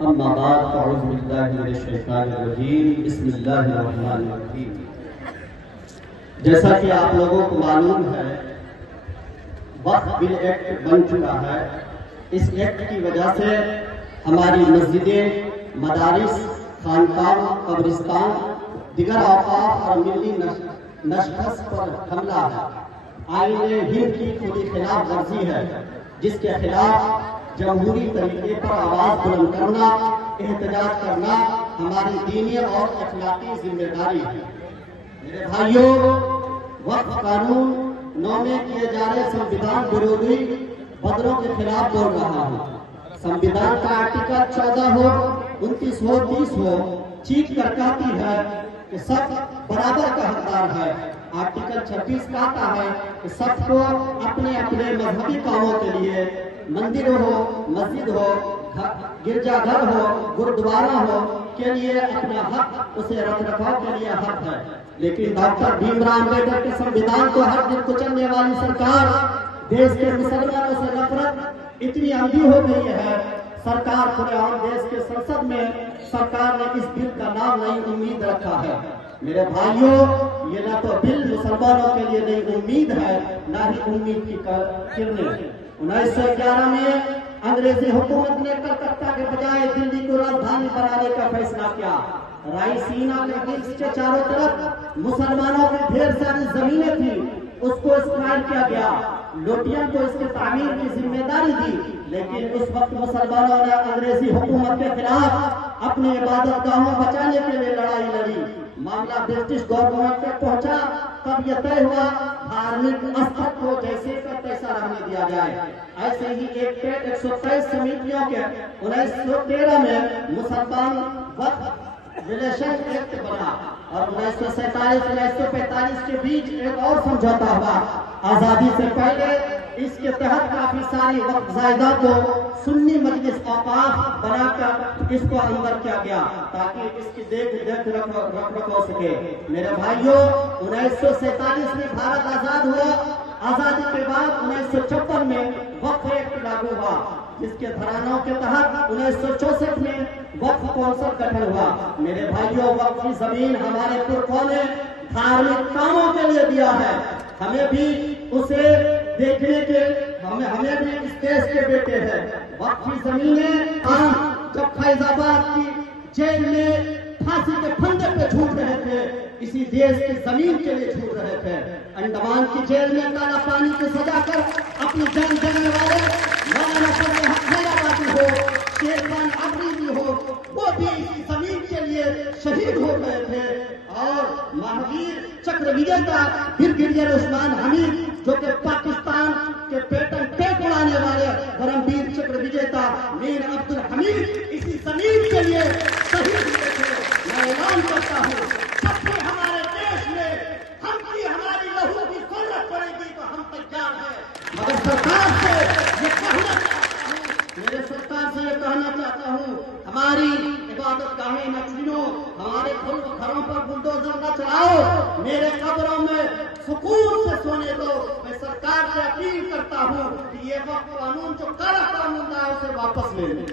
अम्मा बाद फ़अऊज़ु बिल्लाहि मिनश शैतानिर रजीम बिस्मिल्लाहिर्रहमानिर्रहीम। जैसा कि आप लोगों को मालूम है, वक्फ बिल एक्ट बन चुका है। इस एक्ट की वजह से हमारी मस्जिदें, मदारिस, खानकाह, कब्रिस्तान, दिगर औक़ाफ़ और मिली नशस्त पर हमला है। आईने हिंद की खुली खिलाफ वर्जी है, जिसके खिलाफ जमहूरी तरीके पर आवाज बुलंद करना, एहतजाज करना हमारी दीनी और अखलाकी जिम्मेदारी है। मेरे भाइयों, वक्फ कानून 9 में किए जा रहे संविधान विरोधी बदलों के खिलाफ बोल रहा हूँ। संविधान का आर्टिकल 14 हो, 29 हो, 30 हो, चीख कर कहती है कि सब बराबर का हकदार है। आर्टिकल 26 कहता है कि सबको अपने अपने मजहबी कामों के लिए, मंदिर हो, मस्जिद हो, गिरजाघर हो, गुरुद्वारा हो, के लिए अपना हक, उसे रखरखाव के लिए हक है। लेकिन डॉक्टर भीमराव अम्बेडकर के संविधान को हर दिन कुचलने वाली सरकार, देश के मुसलमानों से नफरत इतनी अंधी हो गई है। सरकार पूरे और देश के संसद में सरकार ने इस बिल का नाम नई उम्मीद रखा है। मेरे भाइयों, ये ना तो बिल मुसलमानों के लिए नई उम्मीद है, ना ही उम्मीद की किरणें। 1911 में अंग्रेजी हुकूमत ने कलकत्ता के बजाय दिल्ली को राजधानी बनाने का फैसला किया। रायसीना के हिल्स के चारों तरफ मुसलमानों की ढेर सारी जमीनें थी, उसको इस्तेमाल किया गया। लोटियन को इसके तामीर की जिम्मेदारी दी, लेकिन उस वक्त मुसलमानों ने अंग्रेजी हुकूमत के खिलाफ अपनी इबादत गाहों बचाने के लिए लड़ाई लड़ी। मामला ब्रिटिश गवर्नमेंट तक पहुंचा, तब यह तय हुआ धार्मिक स्थल को जैसे का तैसा रहने दिया जाए। ऐसे ही 123 समितियों के 1913 में मुसलमान वक्फ रिलेशन एक्ट बना और 1947-1945 के बीच एक और समझौता हुआ। आजादी से पहले इसके तहत काफी सारी वक्फ जायदाद को सुन्नी मजलिस औकाफ बनाकर इसको अंदर किया गया, ताकि इसकी देख रख हो सके। मेरे भाइयों, 1947 में भारत आजाद हुआ। आजादी के बाद 1956 में वक्फ एक्ट लागू हुआ, जिसके धाराओं के तहत 1964 में वक्फ कौंसिल गठन हुआ। मेरे भाइयों, वक्फ की जमीन हमारे पुरखों ने धार्मिक कामों के लिए दिया है। हमें भी उसे देखने के हमें भी इस देश के बेटे हैं। वक्फ की जमीनें जब फैजाबाद की जेल में फांसी के फंदे पे झूठ रहे थे, इसी देश की जमीन के लिए झूठ रहे थे। अंडमान की जेल में काला पानी की सजा कर अपनी जान देने वाले मौलाना हैदराबादी हो, शेरखान अफरीदी हो, वो भी इसी जमीन के लिए शहीद हो गए थे। और महावीर चक्र विजेता ब्रिगेडियर उस्मान हमीद, जो कि पाकिस्तान के पेटन टेक उड़ाने वाले परमवीर चक्र विजेता मीर अब्दुल हमीद, इसी जमीन के लिए शहीद हुए थे। मैं ऐलान करता हूँ, जब भी हमारे देश में हमारी लहू की जरूरत पड़ेगी तो हम तैयार हैं। मगर सरकार से ये कहना चाहता हूँ, मेरे सरकार से ये कहना चाहता हूँ, हमारी इबादत गाहें न छीनो, हमारे घरों पर बुलडोजर न चलाओ, मेरे कब्रों में सुकून से सोने दो। मैं सरकार से अपील करता हूँ कि ये वक्फ कानून जो काला कानून है उसे वापस ले लें।